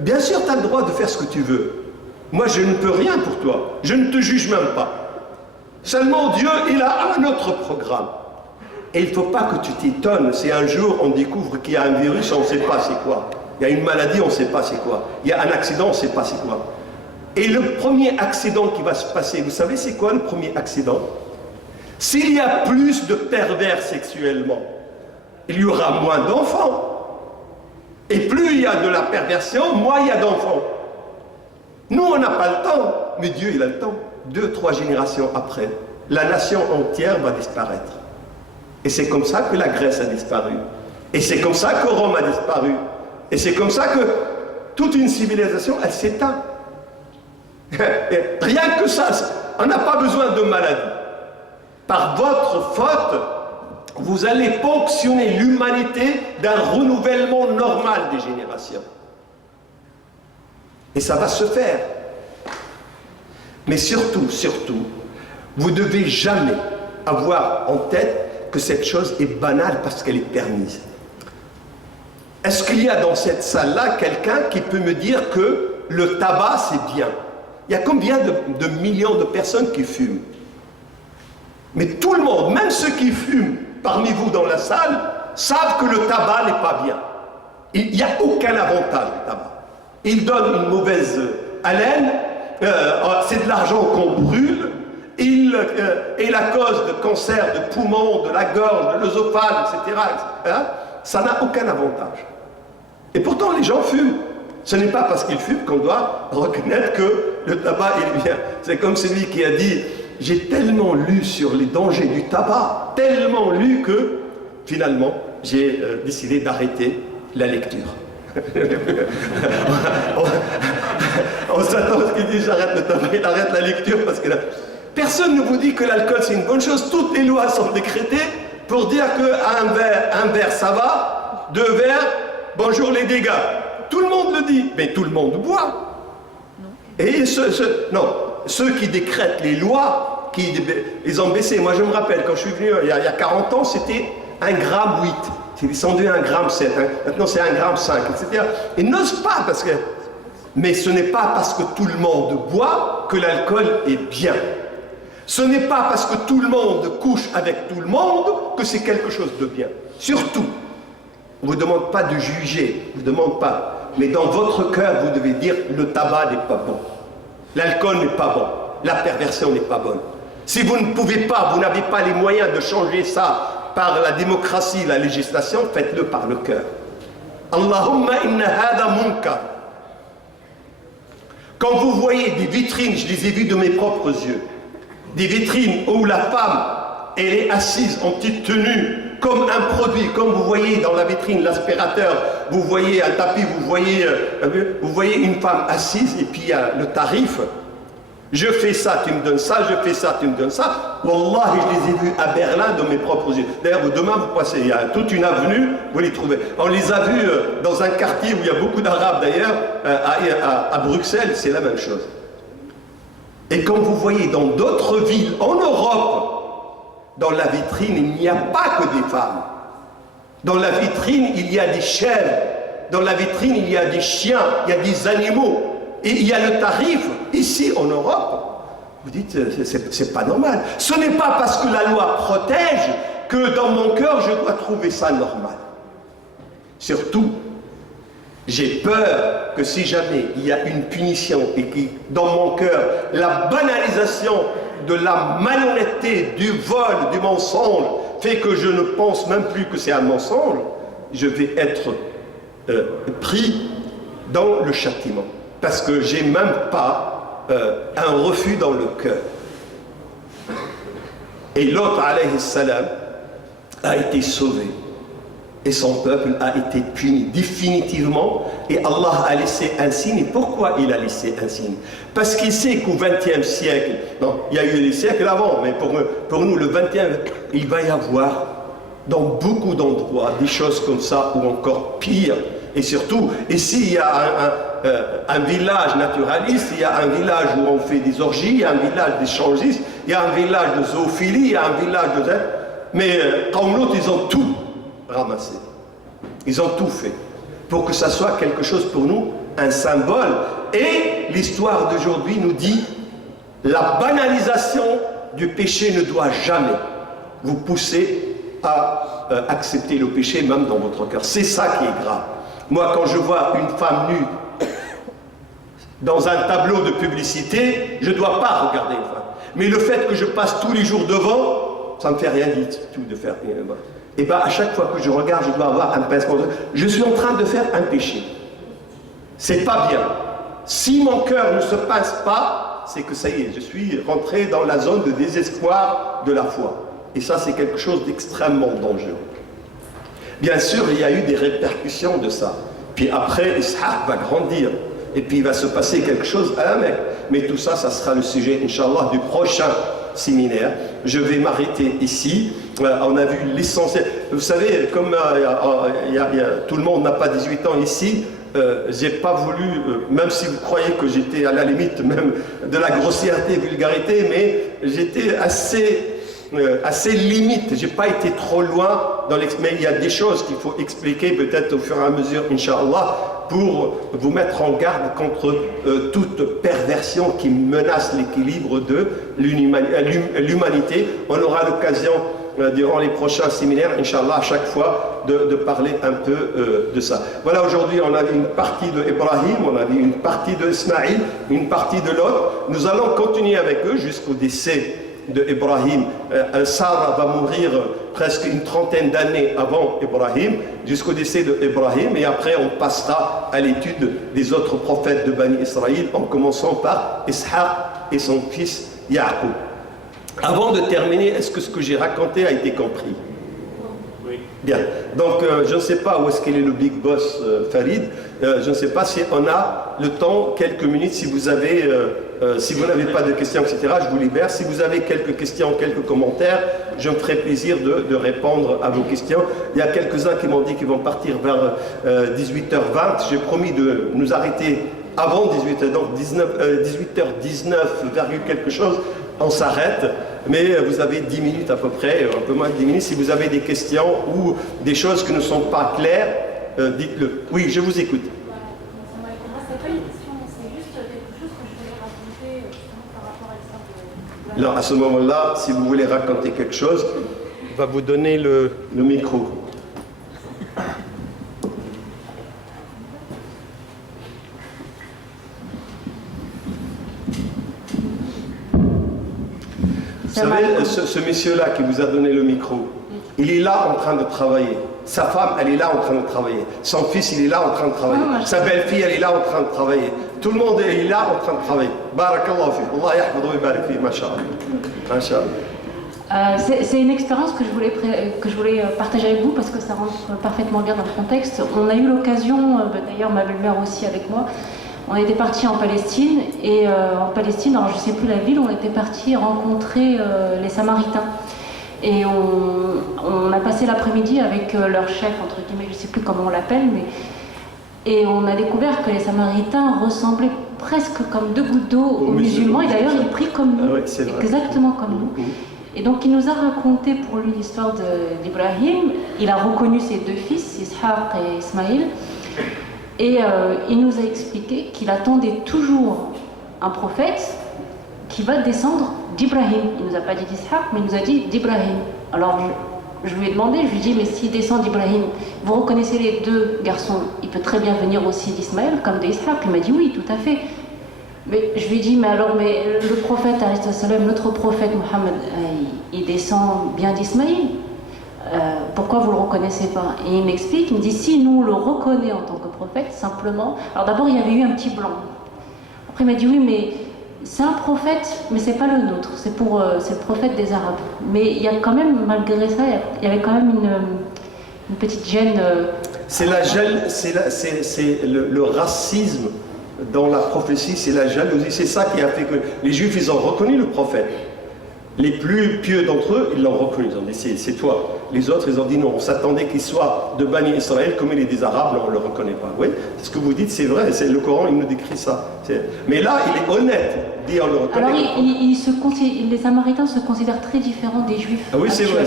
Bien sûr, tu as le droit de faire ce que tu veux. Moi, je ne peux rien pour toi. Je ne te juge même pas. Seulement, Dieu, il a un autre programme. Et il ne faut pas que tu t'étonnes si un jour on découvre qu'il y a un virus, on ne sait pas c'est quoi. Il y a une maladie, on ne sait pas c'est quoi. Il y a un accident, on ne sait pas c'est quoi. Et le premier accident qui va se passer, vous savez c'est quoi le premier accident? S'il y a plus de pervers sexuellement, il y aura moins d'enfants. Et plus il y a de la perversion, moins il y a d'enfants. Nous, on n'a pas le temps, mais Dieu, il a le temps. 2-3 générations après, la nation entière va disparaître. Et c'est comme ça que la Grèce a disparu. Et c'est comme ça que Rome a disparu. Et c'est comme ça que toute une civilisation, elle s'éteint. Rien que ça, on n'a pas besoin de maladie. Par votre faute, vous allez ponctionner l'humanité d'un renouvellement normal des générations. Et ça va se faire. Mais surtout, vous ne devez jamais avoir en tête que cette chose est banale parce qu'elle est permise. Est-ce qu'il y a dans cette salle-là quelqu'un qui peut me dire que le tabac c'est bien? Il y a combien de millions de personnes qui fument? Mais tout le monde, même ceux qui fument parmi vous dans la salle, savent que le tabac n'est pas bien. Il n'y a aucun avantage au tabac. Il donne une mauvaise haleine, c'est de l'argent qu'on brûle, il est la cause de cancer de poumon, de la gorge, de l'œsophage, etc. Hein? Ça n'a aucun avantage. Et pourtant les gens fument. Ce n'est pas parce qu'ils fument qu'on doit reconnaître que le tabac est bien. C'est comme celui qui a dit « J'ai tellement lu sur les dangers du tabac, tellement lu que finalement j'ai décidé d'arrêter la lecture. » On s'attend à ce qu'il dise « J'arrête le tabac, il arrête la lecture parce que là... » Personne ne vous dit que l'alcool c'est une bonne chose. Toutes les lois sont décrétées pour dire qu'un verre ça va, 2 verres, bonjour les dégâts. Tout le monde le dit, mais tout le monde boit. Et ceux qui décrètent les lois, ils ont baissé. Moi je me rappelle, quand je suis venu il y a 40 ans, c'était 1,8 g. C'est descendu à 1,7 g. Maintenant c'est 1,5 g, etc. Ils n'osent pas parce que... Mais ce n'est pas parce que tout le monde boit que l'alcool est bien. Ce n'est pas parce que tout le monde couche avec tout le monde que c'est quelque chose de bien. Surtout, on ne vous demande pas de juger, on ne vous demande pas. Mais dans votre cœur, vous devez dire le tabac n'est pas bon. L'alcool n'est pas bon. La perversion n'est pas bonne. Si vous ne pouvez pas, vous n'avez pas les moyens de changer ça par la démocratie, la législation, faites-le par le cœur. Allahumma inna hada munkar. Quand vous voyez des vitrines, je les ai vues de mes propres yeux, des vitrines où la femme, elle est assise en petite tenue, comme un produit, comme vous voyez dans la vitrine l'aspirateur, vous voyez un tapis, vous voyez une femme assise et puis il y a le tarif. Je fais ça, tu me donnes ça, je fais ça, tu me donnes ça. Wallah, je les ai vus à Berlin de mes propres yeux. D'ailleurs, demain, vous passez, il y a toute une avenue, vous les trouvez. On les a vus dans un quartier où il y a beaucoup d'Arabes d'ailleurs, à Bruxelles, c'est la même chose. Et quand vous voyez dans d'autres villes, en Europe, dans la vitrine, il n'y a pas que des femmes. Dans la vitrine, il y a des chèvres. Dans la vitrine, il y a des chiens, il y a des animaux. Et il y a le tarif, ici en Europe. Vous dites, c'est pas normal. Ce n'est pas parce que la loi protège que dans mon cœur, je dois trouver ça normal. Surtout, j'ai peur que si jamais il y a une punition et que dans mon cœur, la banalisation de la malhonnêteté, du vol, du mensonge, fait que je ne pense même plus que c'est un mensonge, je vais être pris dans le châtiment. Parce que j'ai même pas un refus dans le cœur. Et l'autre, alayhi salam, a été sauvé. Et son peuple a été puni définitivement. Et Allah a laissé un signe. Et pourquoi il a laissé un signe? Parce qu'il sait qu'au XXe siècle, non, il y a eu des siècles avant, mais pour nous, le XXe, il va y avoir dans beaucoup d'endroits des choses comme ça, ou encore pire. Et surtout, ici, il y a un village naturaliste, il y a un village où on fait des orgies, il y a un village d'échangistes, il y a un village de zoophilie, il y a un village de... Mais comme l'autre, ils ont tout ramassé. Ils ont tout fait. Pour que ça soit quelque chose pour nous, un symbole. Et l'histoire d'aujourd'hui nous dit, la banalisation du péché ne doit jamais vous pousser à accepter le péché, même dans votre cœur. C'est ça qui est grave. Moi, quand je vois une femme nue dans un tableau de publicité, je ne dois pas regarder une femme. Mais le fait que je passe tous les jours devant, ça ne me fait rien du tout de faire. Et bien, à chaque fois que je regarde, je dois avoir un pincement. Je suis en train de faire un péché. C'est pas bien. Si mon cœur ne se pince pas, c'est que ça y est, je suis rentré dans la zone de désespoir de la foi. Et ça, c'est quelque chose d'extrêmement dangereux. Bien sûr, il y a eu des répercussions de ça. Puis après, Ishaq va grandir. Et puis il va se passer quelque chose à la Mecque. Mais tout ça, ça sera le sujet, Inch'Allah, du prochain séminaire. Je vais m'arrêter ici. On a vu l'essentiel. Vous savez, comme tout le monde n'a pas 18 ans ici, j'ai pas voulu, même si vous croyez que j'étais à la limite même de la grossièreté et vulgarité, mais j'étais assez limite. J'ai pas été trop loin mais il y a des choses qu'il faut expliquer peut-être au fur et à mesure, Inch'Allah, pour vous mettre en garde contre toute perversion qui menace l'équilibre de l'humanité. On aura l'occasion durant les prochains séminaires, Inch'Allah, à chaque fois, de parler un peu de ça. Voilà, aujourd'hui, on a vu une partie de Ibrahim, on a vu une partie de Ismaïl, une partie de Lot. Nous allons continuer avec eux jusqu'au décès de Ibrahim. Sarah va mourir presque une trentaine d'années avant Ibrahim, jusqu'au décès de Ibrahim, et après on passera à l'étude des autres prophètes de Bani Israël, en commençant par Ishaq et son fils Yaqub. Avant de terminer, est-ce que ce que j'ai raconté a été compris? Oui. Bien. Donc, je ne sais pas où est-ce qu'il est le big boss Farid. Je ne sais pas si on a le temps, quelques minutes, si vous avez, si vous n'avez pas de questions, etc., je vous libère. Si vous avez quelques questions, quelques commentaires, je me ferai plaisir de répondre à vos questions. Il y a quelques-uns qui m'ont dit qu'ils vont partir vers 18h20. J'ai promis de nous arrêter avant 18h, donc 18h19, quelque chose. On s'arrête, mais vous avez 10 minutes à peu près, un peu moins de 10 minutes. Si vous avez des questions ou des choses qui ne sont pas claires, dites-le. Oui, je vous écoute. C'est pas une question, c'est juste quelque chose que je voulais raconter par rapport à l'histoire de... Alors, à ce moment-là, si vous voulez raconter quelque chose, on va vous donner le micro. Vous savez, ce monsieur-là qui vous a donné le micro, il est là en train de travailler. Sa femme, elle est là en train de travailler. Son fils, il est là en train de travailler. Sa belle-fille, elle est là en train de travailler. Tout le monde est là en train de travailler. Barakallahu fi. Allah yahfadhu wa barik fi. Masha'Allah. C'est une expérience que je voulais partager avec vous parce que ça rentre parfaitement bien dans le contexte. On a eu l'occasion, d'ailleurs ma belle-mère aussi avec moi, on était partis en Palestine et en Palestine, alors je ne sais plus la ville, on était partis rencontrer les Samaritains. Et on a passé l'après-midi avec leur chef, entre guillemets, je ne sais plus comment on l'appelle, et on a découvert que les Samaritains ressemblaient presque comme deux gouttes d'eau aux musulmans, et d'ailleurs ils prient comme nous, exactement comme nous. Et donc il nous a raconté pour lui l'histoire d'Ibrahim. Il a reconnu ses deux fils, Ishaq et Ismaïl, et il nous a expliqué qu'il attendait toujours un prophète qui va descendre d'Ibrahim. Il ne nous a pas dit d'Ishaq, mais il nous a dit d'Ibrahim. Alors je lui ai demandé, je lui ai dit, mais s'il descend d'Ibrahim, vous reconnaissez les deux garçons, il peut très bien venir aussi d'Ismaël comme d'Ishaq. Il m'a dit oui, tout à fait. Mais je lui ai dit, mais le prophète, notre prophète Mohammed, il descend bien d'Ismaïl. Pourquoi vous ne le reconnaissez pas? Et il m'explique, il me dit, si nous on le reconnaît en tant que prophète, simplement... Alors d'abord, il y avait eu un petit blanc. Après, il m'a dit, oui, mais c'est un prophète, mais c'est pas le nôtre, c'est le prophète des Arabes. Mais il y a quand même, malgré ça, il y avait quand même une petite gêne. C'est le racisme dans la prophétie, c'est la jalousie. C'est ça qui a fait que les Juifs, ils ont reconnu le prophète. Les plus pieux d'entre eux, ils l'ont reconnu. Ils ont dit, c'est toi. Les autres, ils ont dit non. On s'attendait qu'il soit de Bani Israël, comme il est des Arabes, on ne le reconnaît pas. Oui, ce que vous dites, c'est vrai. Le Coran, il nous décrit ça. Mais là, il est honnête. Dit, on le reconnaît. Alors, les Samaritains se considèrent très différents des Juifs. Ah oui, c'est vrai.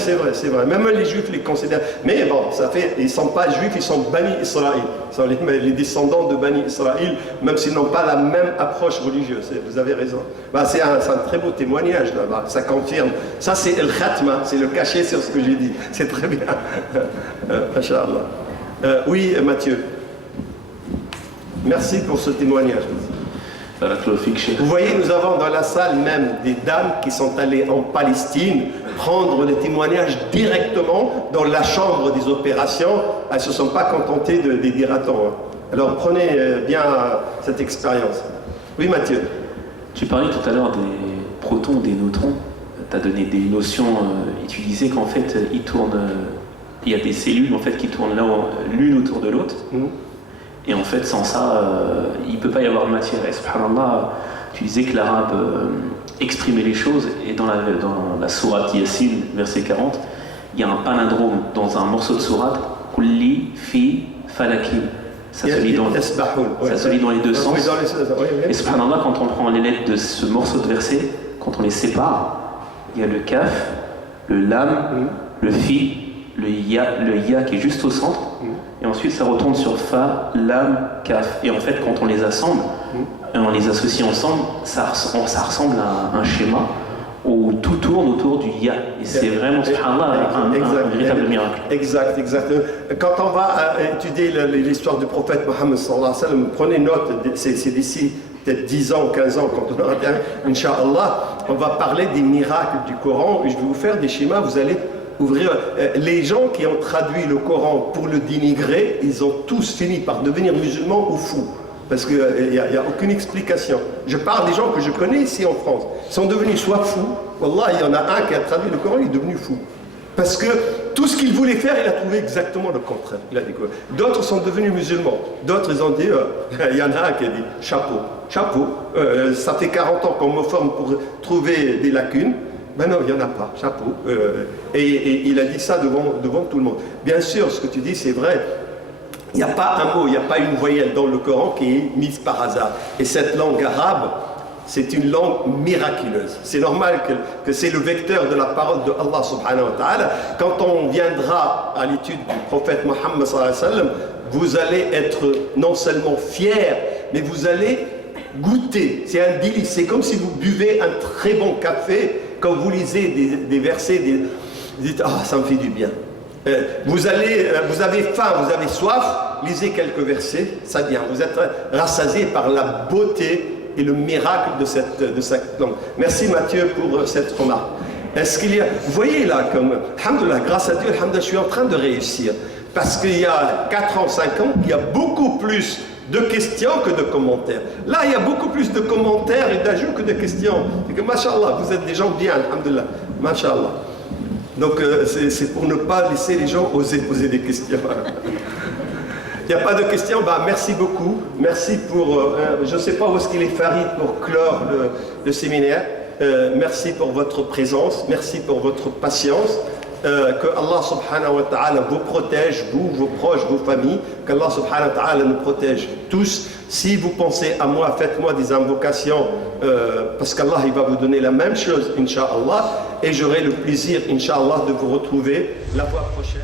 Même les Juifs les considèrent. Mais bon, ils ne sont pas Juifs, ils sont Bani Israël. Ils sont les descendants de Bani Israël, même s'ils n'ont pas la même approche religieuse. Vous avez raison. C'est un très beau témoignage, là. Ça confirme. Ça, c'est le khatma, c'est le cachet sur ce que j'ai dit. C'est très bien. Masha'Allah. Oui, Mathieu. Merci pour ce témoignage. Vous voyez, nous avons dans la salle même des dames qui sont allées en Palestine prendre les témoignages directement dans la chambre des opérations. Elles ne se sont pas contentées des diratons. Alors prenez bien cette expérience. Oui, Mathieu. Tu parlais tout à l'heure des protons, des neutrons. Tu as donné des notions. Tu disais qu'en fait, il y a des cellules en fait, qui tournent l'une autour de l'autre. Et en fait, sans ça, il ne peut pas y avoir de matière. Et subhanallah, tu disais que l'arabe exprimait les choses, et dans la sourate Yassine, verset 40, il y a un palindrome dans un morceau de sourate, kulli fi falaki. Ça se lit dans les deux sens. Et subhanallah, quand on prend les lettres de ce morceau de verset, quand on les sépare, il y a le kaf, le lam, le fi, le ya qui est juste au centre, et ensuite ça retourne sur fa, lam, kaf. Et en fait, quand on les assemble, on les associe ensemble, ça ressemble à un schéma où tout tourne autour du ya. Et c'est vraiment, subhanallah, un véritable miracle. Exact. Quand on va étudier l'histoire du prophète Mohammed sallallahu alayhi wa sallam, prenez note, c'est d'ici peut-être 10 ans, 15 ans, quand on aura bien, Inch'Allah, on va parler des miracles du Coran, et je vais vous faire des schémas, vous allez ouvrir. Les gens qui ont traduit le Coran pour le dénigrer, ils ont tous fini par devenir musulmans ou fous. Parce qu'il n'y a aucune explication. Je parle des gens que je connais ici en France. Ils sont devenus soit fous, Wallah, il y en a un qui a traduit le Coran, il est devenu fou. Parce que tout ce qu'il voulait faire, il a trouvé exactement le contraire. Il a dit quoi? D'autres sont devenus musulmans. D'autres, ils ont dit, il y en a un qui a dit, chapeau. Ça fait 40 ans qu'on me forme pour trouver des lacunes. Ben non, il n'y en a pas, chapeau. Et il a dit ça devant tout le monde. Bien sûr, ce que tu dis, c'est vrai. Il n'y a pas un mot, il n'y a pas une voyelle dans le Coran qui est mise par hasard. Et cette langue arabe, c'est une langue miraculeuse. C'est normal que c'est le vecteur de la parole de Allah subhanahu wa ta'ala. Quand on viendra à l'étude du prophète Mohammed sallallahu alayhi wa sallam, vous allez être non seulement fiers, mais vous allez goûter. C'est un délice. C'est comme si vous buvez un très bon café. Quand vous lisez des versets, vous dites « Ah, ça me fait du bien ». Vous avez faim, vous avez soif, lisez quelques versets, ça vient. Vous êtes rassasié par la beauté et le miracle de cette langue. Merci Mathieu pour cette remarque. Est-ce qu'il y a, vous voyez là, comme, alhamdoulilah, grâce à Dieu, alhamdoulilah, je suis en train de réussir. Parce qu'il y a 4 ans, 5 ans, il y a beaucoup plus de questions que de commentaires. Là, il y a beaucoup plus de commentaires et d'ajouts que de questions. C'est que, mashallah, vous êtes des gens bien, alhamdoulilah, mashallah. Donc, c'est pour ne pas laisser les gens oser poser des questions. Il n'y a pas de questions. Bah, merci beaucoup. Merci pour... je ne sais pas où est-ce qu'il est Farid pour clore le séminaire. Merci pour votre présence. Merci pour votre patience. Que Allah subhanahu wa ta'ala vous protège, vous, vos proches, vos familles. Qu'Allah subhanahu wa ta'ala nous protège tous. Si vous pensez à moi, faites-moi des invocations parce qu'Allah il va vous donner la même chose, Inch'Allah. Et j'aurai le plaisir, Inch'Allah, de vous retrouver la fois prochaine.